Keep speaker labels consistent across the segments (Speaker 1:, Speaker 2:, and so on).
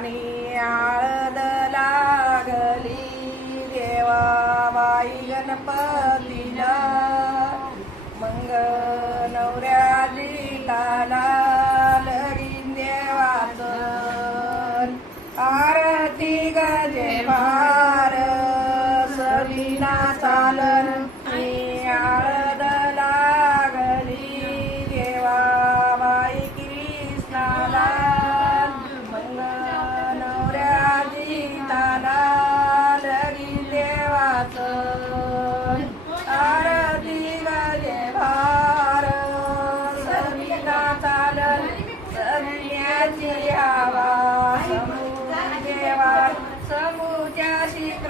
Speaker 1: आणि आळद लागली देवा देवाबाई गणपतीला. मंग नवऱ्याली ताला लगीन देवाच. आरती गजेबा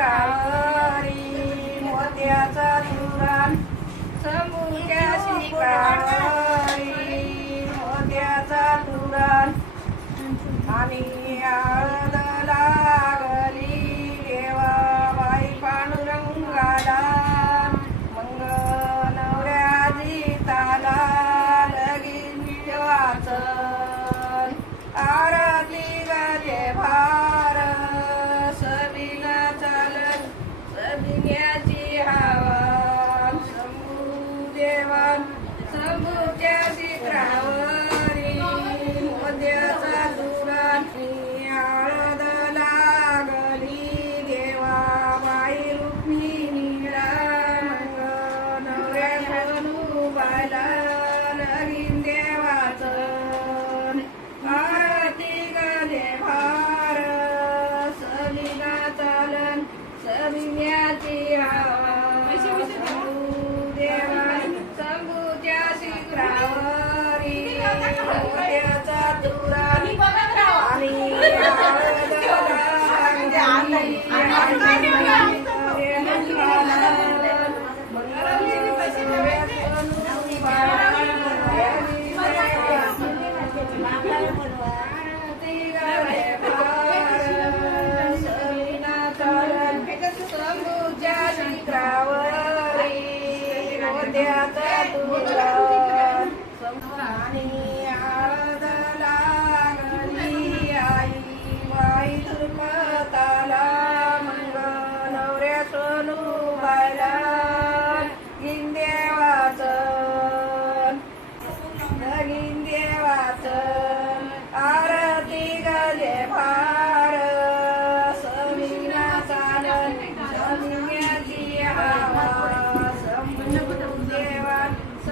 Speaker 1: शिकारी मोत्याचा तुराण शंभूच्या शिकारी मोत्याचा तुराण आणि perder a dor.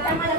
Speaker 1: cámara,